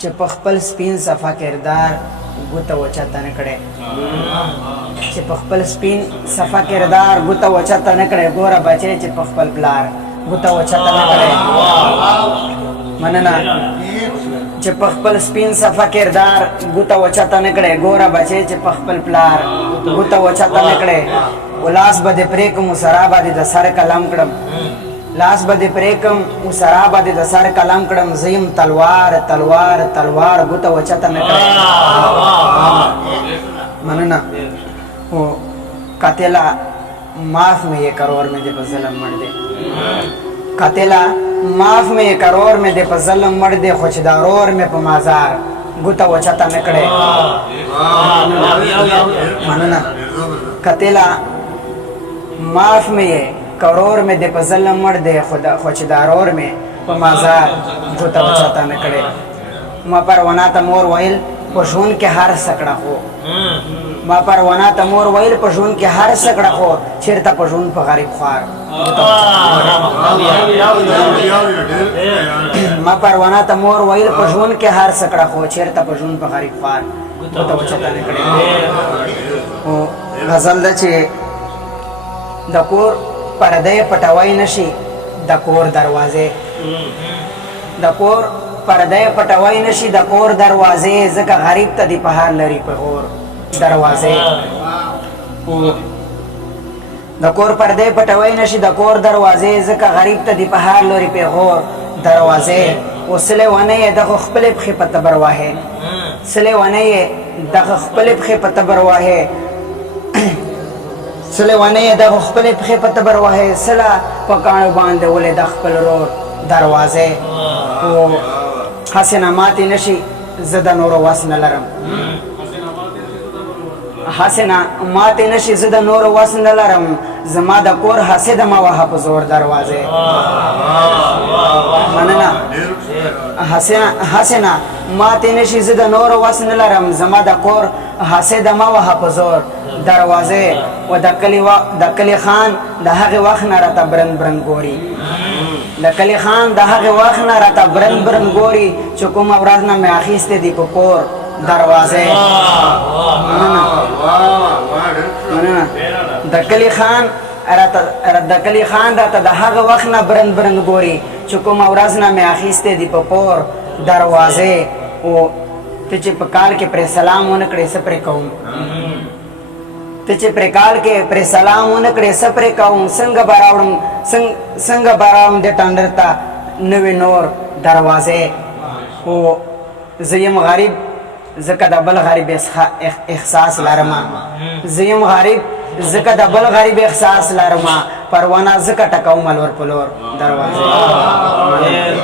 چې په خپل سپین صفا کردار ګوته وچاته نه کړي چې په خپل سپین صفا کردار ګوته وچاته نه کړي ګوره بچي چې په خپل پلار ګوته وچاته نه کړي مننه چې په خپل سپین صفا کردار ګوته وچاته نه کړي ګوره بچي چې په خپل پلار ګوته وچاته نه کړي ولاس بده پریکم سرا باندې د سر کلام کړم لاس بده پریکم او سرا باندې د سر کلام کړم زیم تلوار تلوار تلوار ګوته وچاته نه کړي مننه او قاتلا माफ में ये करोड़ में दे ज़ल्म मर दे कातिला माफ में ये करोड़ में दे ज़ल्म मर दे खुशदारोर में पमाजार गुता वचता में कड़े मानना कातिला माफ में ये करोड़ में दे ज़ल्म मर दे खुदा खुशदारोर में पमाजार गुता वचता में कड़े मा पर वना तमोर वाइल पशून के हार सकड़ा हो मा पर वना तमोर वाइल पशून के हार सकड़ा हो चिरता पशून पगारी ख्वार मा पर वना तमोर वाइल पशून के हार सकड़ा हो चिरता पशून पगारी ख्वार तो बचता ने करे ओ गजल दचे दकोर पर्दे पटवाई नशी दकोर दरवाजे दकोर पर्दे पटवाई नशी दकोर दरवाजे जका गरीब तदी पहाड़ लरी पहोर दरवाजे दकोर पर्दे पटवाई नशी दकोर दरवाजे जका गरीब तदी पहाड़ लरी पहोर दरवाजे वसले वने दख खपले बखे पत बरवाहे सले वने दख खपले बखे पत बरवाहे सले वने दख खपले बखे पत बरवाहे सला पकाण बांधे ओले दख खपल रो दरवाजे ओ हसना माती नशी ज़दा नूरो वासन लरम हसना माती नशी ज़दा नूरो वासन लरम जमा द कोर हसे दमा वहा पजोर दरवाजे मनना हसना माती नशी ज़दा नूरो वासन लरम जमा द कोर हसे दमा वहा पजोर दरवाजे व दकली खान दहगे वखना रता ब्रन ब्रन गोरी लकली खान दहगे वखना रता ब्रन ब्रन गोरी चुकुम अवराजना में आखिस्ते दी पकोर दरवाजे दकली खान दकली खान रता दहगे वखना ब्रन ब्रन गोरी चुकुम अवराजना में आखिस्ते दी पकोर दरवाजे ओ तिचे पकाल के प्रे सलाम उनकड़े सपरे कहूं तिचे प्रकाल के प्रे सलाम उनकड़े सपरे कहूं संग बरावम दे टंडरता नवे नोर दरवाजे ओ ज़यम गरीब ज़का दबल गरीब एहसास लारमा ज़यम गरीब ज़का दबल गरीब एहसास लारमा परवाना ज़का टकाऊ मलवर पुलोर दरवाजे